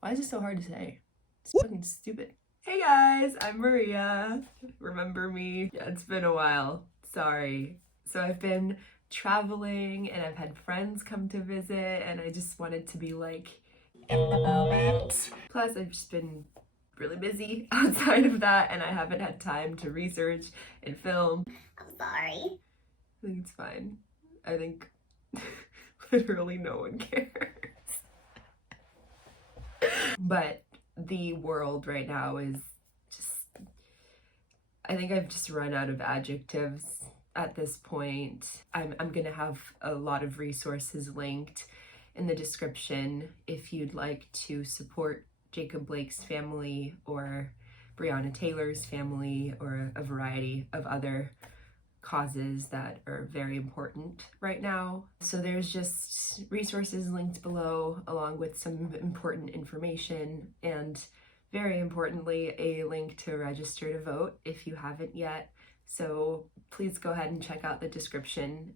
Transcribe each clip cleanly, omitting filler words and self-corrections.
Why is it so hard to say? It's fucking stupid. Hey guys, I'm Maria. Remember me? Yeah, it's been a while. Sorry. So I've been traveling and I've had friends come to visit and I just wanted to be like in the moment. Plus, I've just been really busy outside of that and I haven't had time to research and film. I'm sorry. I think it's fine. I think literally no one cares. But the world right now is just, I think I've just run out of adjectives at this point. I'm gonna have a lot of resources linked in the description if you'd like to support Jacob Blake's family or Breonna Taylor's family or a variety of other causes that are very important right now. So there's just resources linked below along with some important information and very importantly a link to register to vote if you haven't yet. So please go ahead and check out the description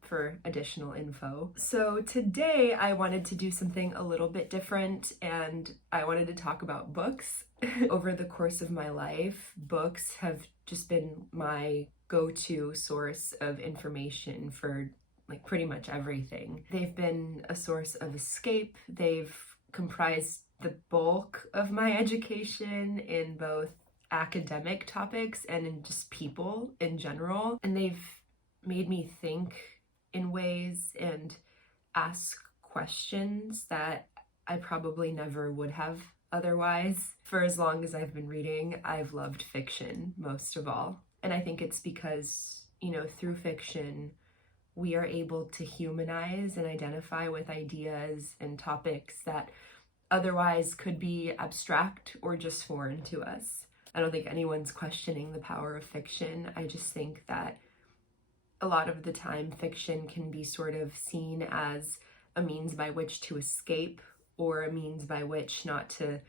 for additional info. So today I wanted to do something a little bit different and I wanted to talk about books. Over the course of my life, books have just been my go-to source of information for like pretty much everything. They've been a source of escape. They've comprised the bulk of my education in both academic topics and in just people in general. And they've made me think in ways and ask questions that I probably never would have otherwise. For as long as I've been reading, I've loved fiction most of all. And I think it's because, through fiction, we are able to humanize and identify with ideas and topics that otherwise could be abstract or just foreign to us. I don't think anyone's questioning the power of fiction. I just think that a lot of the time fiction can be sort of seen as a means by which to escape or a means by which not to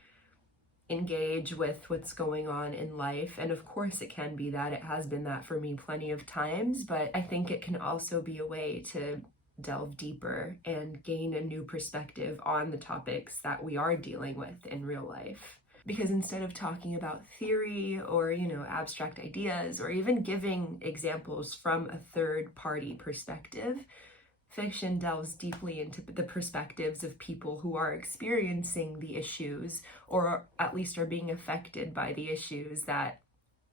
engage with what's going on in life. And of course it can be that. It has been that for me plenty of times, but I think it can also be a way to delve deeper and gain a new perspective on the topics that we are dealing with in real life. Because instead of talking about theory or, abstract ideas or even giving examples from a third party perspective, fiction delves deeply into the perspectives of people who are experiencing the issues or at least are being affected by the issues that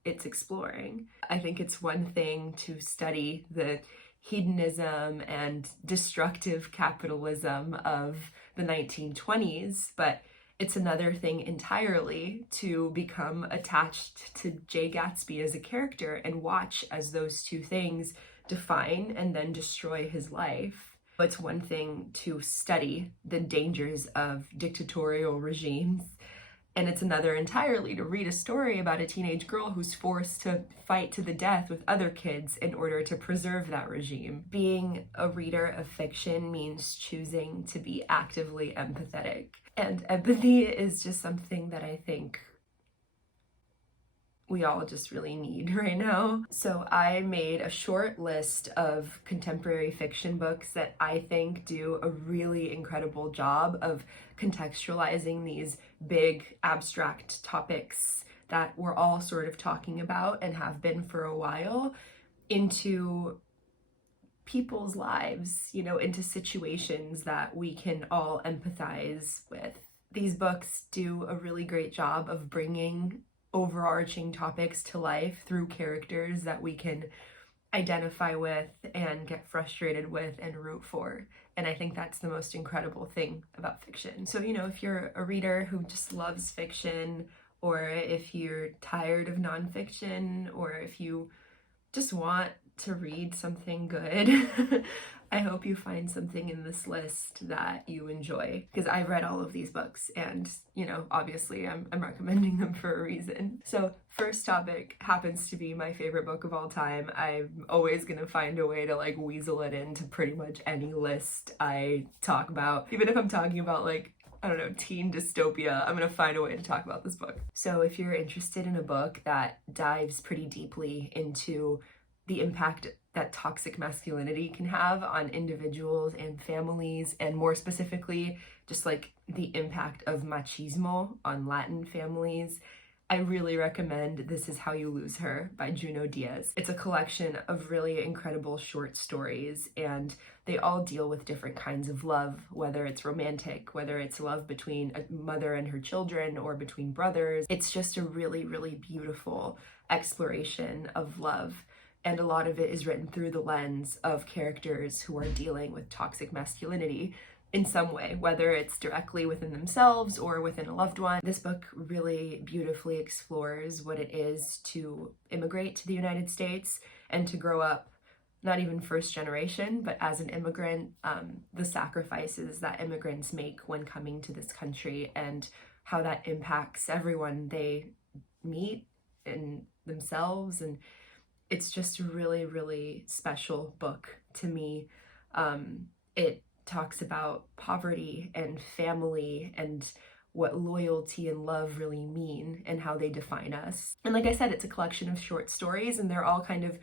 it's exploring. I think it's one thing to study the hedonism and destructive capitalism of the 1920s, but it's another thing entirely to become attached to Jay Gatsby as a character and watch as those two things define and then destroy his life. It's one thing to study the dangers of dictatorial regimes, and it's another entirely to read a story about a teenage girl who's forced to fight to the death with other kids in order to preserve that regime. Being a reader of fiction means choosing to be actively empathetic. And empathy is just something that I think we all just really need right now. So I made a short list of contemporary fiction books that I think do a really incredible job of contextualizing these big abstract topics that we're all sort of talking about and have been for a while into people's lives, into situations that we can all empathize with. These books do a really great job of bringing overarching topics to life through characters that we can identify with and get frustrated with and root for. And I think that's the most incredible thing about fiction. So, if you're a reader who just loves fiction, or if you're tired of nonfiction, or if you just want to read something good, I hope you find something in this list that you enjoy, because I've read all of these books and, obviously I'm recommending them for a reason. So first topic happens to be my favorite book of all time. I'm always gonna find a way to weasel it into pretty much any list I talk about. Even if I'm talking about teen dystopia, I'm gonna find a way to talk about this book. So if you're interested in a book that dives pretty deeply into the impact that toxic masculinity can have on individuals and families, and more specifically, just like the impact of machismo on Latin families. I really recommend This Is How You Lose Her by Junot Diaz. It's a collection of really incredible short stories, and they all deal with different kinds of love, whether it's romantic, whether it's love between a mother and her children, or between brothers. It's just a really, really beautiful exploration of love. And a lot of it is written through the lens of characters who are dealing with toxic masculinity in some way, whether it's directly within themselves or within a loved one. This book really beautifully explores what it is to immigrate to the United States and to grow up, not even first generation, but as an immigrant, the sacrifices that immigrants make when coming to this country, and how that impacts everyone they meet and themselves. And it's just a really, really special book to me. It talks about poverty and family and what loyalty and love really mean and how they define us. And like I said, it's a collection of short stories, and they're all kind of,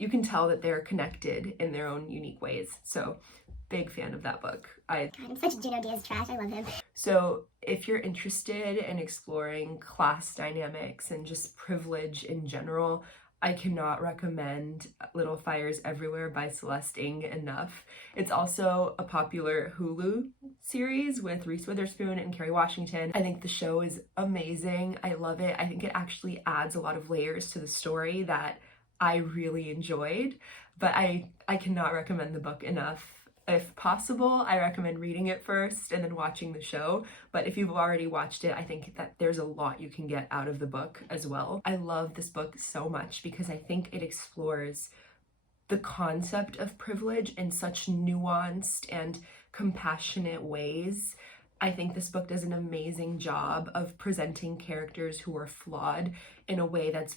you can tell that they're connected in their own unique ways. So big fan of that book. God, I'm such a Junot Diaz trash. I love him. So if you're interested in exploring class dynamics and just privilege in general, I cannot recommend Little Fires Everywhere by Celeste Ng enough. It's also a popular Hulu series with Reese Witherspoon and Kerry Washington. I think the show is amazing. I love it. I think it actually adds a lot of layers to the story that I really enjoyed, but I cannot recommend the book enough. If possible, I recommend reading it first and then watching the show. But if you've already watched it, I think that there's a lot you can get out of the book as well. I love this book so much because I think it explores the concept of privilege in such nuanced and compassionate ways. I think this book does an amazing job of presenting characters who are flawed in a way that's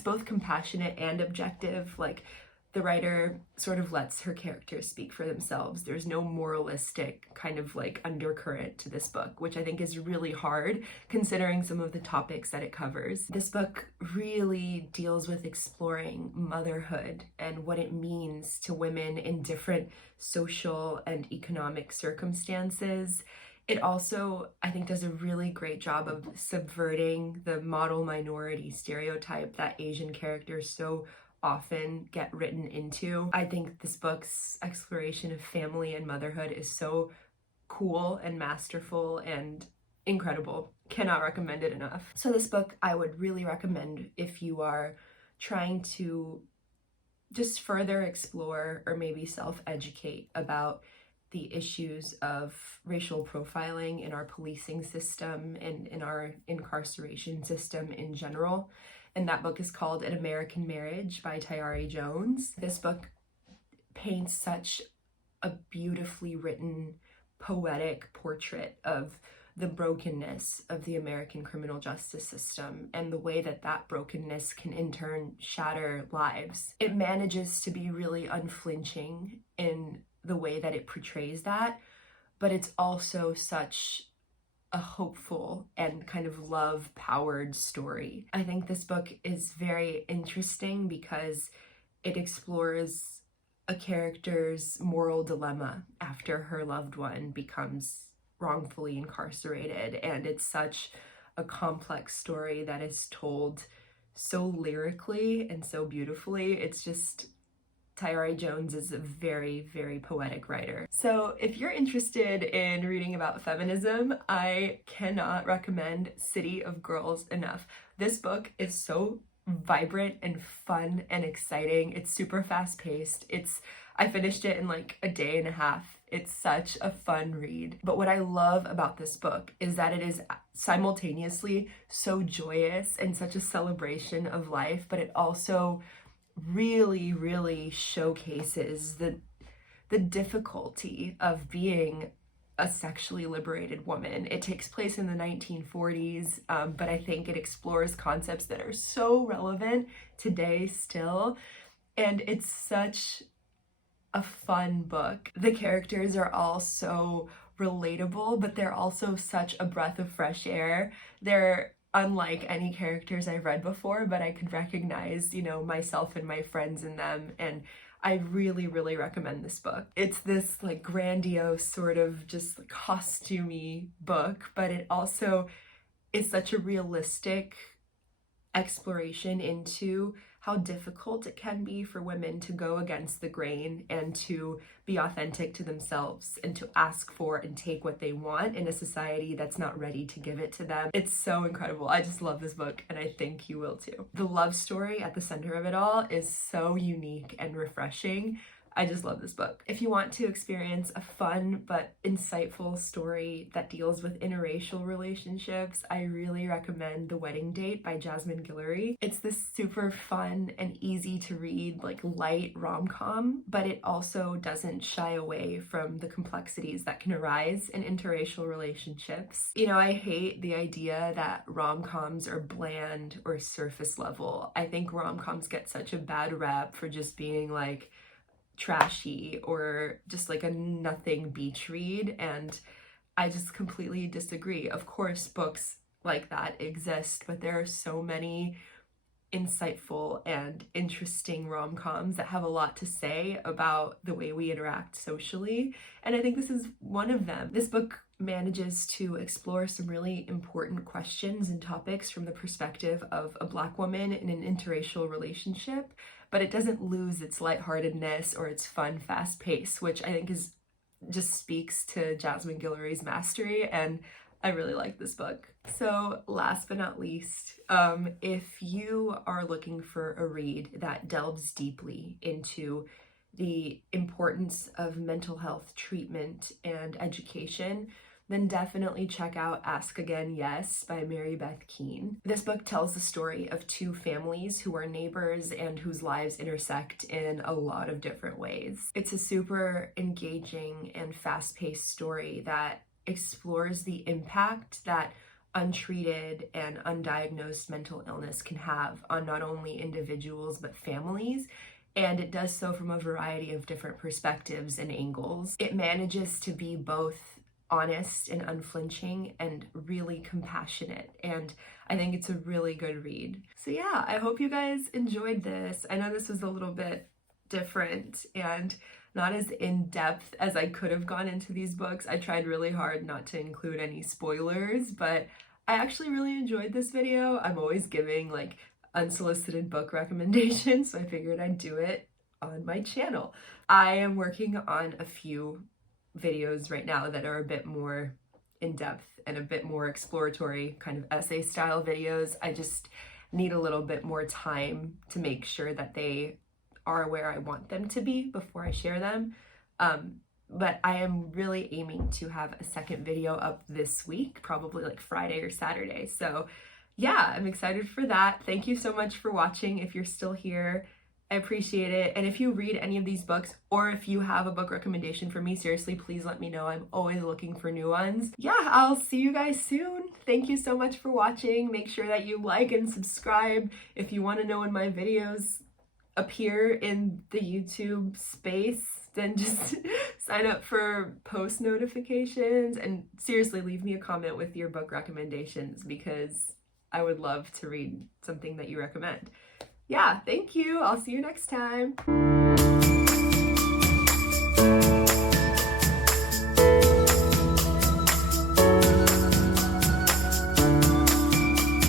both compassionate and objective. Like, the writer sort of lets her characters speak for themselves. There's no moralistic kind of like undercurrent to this book, which I think is really hard considering some of the topics that it covers. This book really deals with exploring motherhood and what it means to women in different social and economic circumstances. It also, I think, does a really great job of subverting the model minority stereotype that Asian characters so often get written into. I think this book's exploration of family and motherhood is so cool and masterful and incredible. Cannot recommend it enough. So this book I would really recommend if you are trying to just further explore or maybe self-educate about the issues of racial profiling in our policing system and in our incarceration system in general. And that book is called An American Marriage by Tayari Jones. This book paints such a beautifully written, poetic portrait of the brokenness of the American criminal justice system and the way that that brokenness can in turn shatter lives. It manages to be really unflinching in the way that it portrays that, but it's also such a hopeful and kind of love-powered story. I think this book is very interesting because it explores a character's moral dilemma after her loved one becomes wrongfully incarcerated, and it's such a complex story that is told so lyrically and so beautifully. It's just, Tayari Jones is a very, very poetic writer. So if you're interested in reading about feminism, I cannot recommend City of Girls enough. This book is so vibrant and fun and exciting. It's super fast-paced. I finished it in like a day and a half. It's such a fun read. But what I love about this book is that it is simultaneously so joyous and such a celebration of life, but it also really, really showcases the difficulty of being a sexually liberated woman. It takes place in the 1940s, but I think it explores concepts that are so relevant today still, and it's such a fun book. The characters are all so relatable, but they're also such a breath of fresh air. They're unlike any characters I've read before, but I could recognize, you know, myself and my friends in them, and I really, really recommend this book. It's this like grandiose sort of just like costumey book, but it also is such a realistic exploration into how difficult it can be for women to go against the grain and to be authentic to themselves and to ask for and take what they want in a society that's not ready to give it to them. It's so incredible. I just love this book, and I think you will too. The love story at the center of it all is so unique and refreshing. I just love this book. If you want to experience a fun but insightful story that deals with interracial relationships, I really recommend The Wedding Date by Jasmine Guillory. It's this super fun and easy to read, like light rom-com, but it also doesn't shy away from the complexities that can arise in interracial relationships. You know, I hate the idea that rom-coms are bland or surface level. I think rom-coms get such a bad rap for just being like trashy or just like a nothing beach read, and I just completely disagree. Of course, books like that exist, but there are so many insightful and interesting rom-coms that have a lot to say about the way we interact socially, and I think this is one of them. This book manages to explore some really important questions and topics from the perspective of a Black woman in an interracial relationship, but it doesn't lose its lightheartedness or its fun, fast pace, which I think is just speaks to Jasmine Guillory's mastery, and I really like this book. So last but not least, if you are looking for a read that delves deeply into the importance of mental health treatment and education, then definitely check out Ask Again Yes by Mary Beth Keane. This book tells the story of two families who are neighbors and whose lives intersect in a lot of different ways. It's a super engaging and fast-paced story that explores the impact that untreated and undiagnosed mental illness can have on not only individuals but families, and it does so from a variety of different perspectives and angles. It manages to be both honest and unflinching and really compassionate, and I think it's a really good read. So yeah, I hope you guys enjoyed this. I know this was a little bit different and not as in-depth as I could have gone into these books. I tried really hard not to include any spoilers, but I actually really enjoyed this video. I'm always giving like unsolicited book recommendations, so I figured I'd do it on my channel. I am working on a few videos right now that are a bit more in-depth and a bit more exploratory, kind of essay style videos. I just need a little bit more time to make sure that they are where I want them to be before I share them. But I am really aiming to have a second video up this week, probably like Friday or Saturday. So yeah, I'm excited for that. Thank you so much for watching if you're still here. I appreciate it. And if you read any of these books, or if you have a book recommendation for me, seriously, please let me know. I'm always looking for new ones. Yeah, I'll see you guys soon. Thank you so much for watching. Make sure that you like and subscribe. If you want to know when my videos appear in the YouTube space, then just sign up for post notifications, and seriously, leave me a comment with your book recommendations because I would love to read something that you recommend. Yeah, thank you. I'll see you next time.